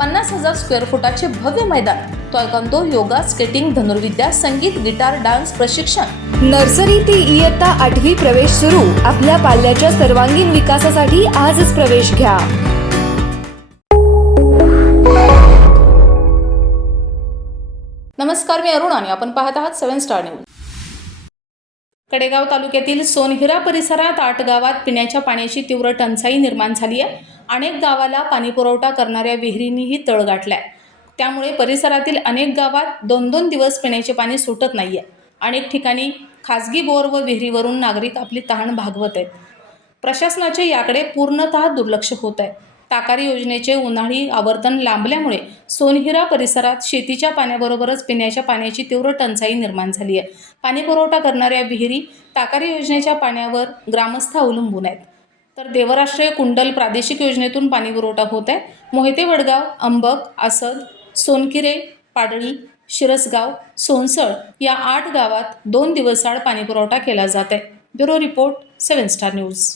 पन्नास हजार स्क्वेअर फुटाचे भव्य मैदान टॉयकॉन्तो योगा स्केटिंग धनुर्विद्या संगीत गिटार डान्स प्रशिक्षण. नर्सरी ते इयत्ता आठवी प्रवेश सुरू. आपल्या पाल्याच्या सर्वांगीण विकासासाठी आजच प्रवेश घ्या. नमस्कार मी अरुण आणि आपण पाहत आहात सेवन स्टार न्यूज. कडेगाव तालुक्यातील सोनहिरा परिसरात आठ गावात पिण्याच्या पाण्याची तीव्र टंचाई निर्माण झाली आहे. अनेक गावाला पाणीपुरवठा करणाऱ्या विहिरींनीही तळ गाठलाय. त्यामुळे परिसरातील अनेक गावात दोन दोन दिवस पिण्याचे पाणी सुटत नाही आहे अनेक ठिकाणी खासगी बोर व विहिरीवरून नागरिक आपली तहान भागवत आहेत. प्रशासनाचे याकडे पूर्णतः दुर्लक्ष होत आहे. ताकारी योजनेचे उन्हाळी आवर्तन लांबल्यामुळे सोनहिरा परिसरात शेतीच्या पाण्याबरोबरच पिण्याच्या पाण्याची तीव्र टंचाई निर्माण झाली आहे पाणीपुरवठा करणाऱ्या विहिरी ताकारी योजनेच्या पाण्यावर ग्रामस्थ अवलंबून आहेत. तर देवराष्ट्रीय कुंडल प्रादेशिक योजनेतून पाणीपुरवठा होत आहे. मोहिते वडगाव अंबक आसद सोनकिरे पाडळी शिरसगाव सोनसळ या आठ गावात दोन दिवस आड पाणीपुरवठा केला जात आहे. Bureau report seven star news.